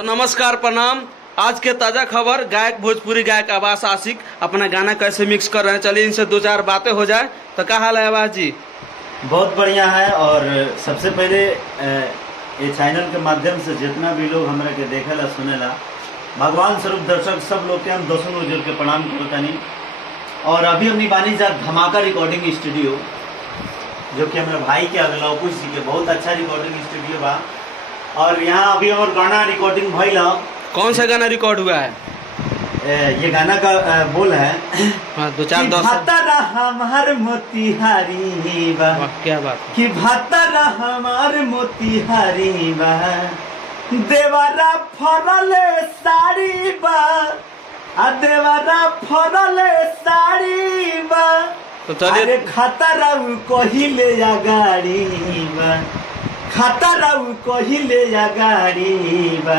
तो नमस्कार, प्रणाम। आज के ताजा खबर, गायक भोजपुरी गायक अब्बास आशिक अपना गाना कैसे मिक्स कर रहे हैं। चलिए इनसे दो चार बातें हो जाए। तो क्या हाल है अब्बास जी? बहुत बढ़िया है। और सबसे पहले ये चैनल के माध्यम से जितना भी लोग हमरा के देखेला सुनेला, भगवान स्वरूप दर्शक सब लोग के हम दोस्तों जोड़ के प्रणाम करतानी। और अभी हमने बानी जा धमाका रिकॉर्डिंग स्टूडियो, जो कि हमारे भाई के अगलौकुश जी के बहुत अच्छा रिकॉर्डिंग स्टूडियो बा। और यहाँ अभी और गाना रिकॉर्डिंग भइल। कौन सा गाना रिकॉर्ड हुआ है? ये गाना का बोल है हाँ, दो चार दोस्त। भातारा हमार मोतिहारी बा, क्या बात कि भातारा हमार मोतिहारी बा, देवारा फरले साड़ी बा, आ देवारा फरले साड़ी बा। तो चलिए, अरे खतरा कहिले या गाड़ी बा, खतरा कहिले या गाड़ी बा,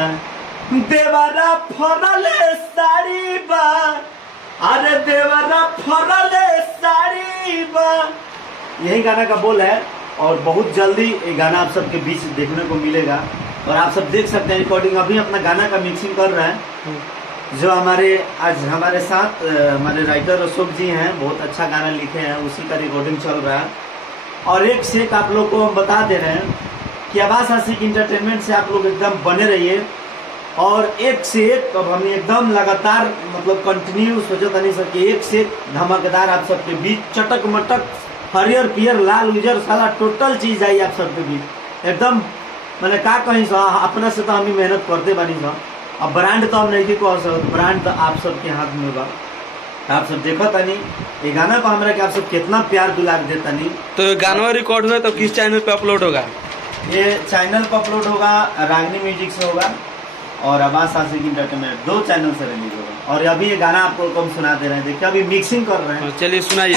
देवारा फरले साड़ी बा, अरे देवारा फरले साड़ी बा। यही गाना का बोल है। और बहुत जल्दी ये गाना आप सबके बीच देखने को मिलेगा। और आप सब देख सकते हैं रिकॉर्डिंग अभी अपना गाना का मिक्सिंग कर रहे हैं। जो आज हमारे साथ हमारे राइटर अशोक जी हैं, बहुत अच्छा गाना लिखे हैं, उसी का रिकॉर्डिंग चल रहा है। और एक से एक आप लोग को हम बता दे रहे हैं कि अब्बास आशिक इंटरटेनमेंट से आप लोग एकदम बने रहिए। और एक से एक अब हमने एकदम लगातार मतलब कंटिन्यू सोचता नहीं सके, एक से एक धमाकेदार आप सबके बीच चटक मटक हरियर पियर लाल उजर साला टोटल चीज आई आप सबके बीच एकदम। मैंने का कहीं अपना से तो हम मेहनत करते बानी सा। अब ब्रांड तो हम नहीं कह सकते, ब्रांड तो आप सबके हाथ में बा। आप सब देखो तनी ये गाना पर हमरा के आप सब कितना प्यार दुलार देता नहीं। तो गाना रिकॉर्ड हुआ तो किस चैनल पे अपलोड होगा? ये चैनल पर अपलोड होगा, रागनी म्यूजिक से होगा और अब्बास आशिक इंटरटेनमेंट, दो चैनल से रिलीज होगा। और अभी ये गाना आपको कम सुना दे रहे हैं, देखिए अभी मिक्सिंग कर रहे हैं। चलिए सुनाइए।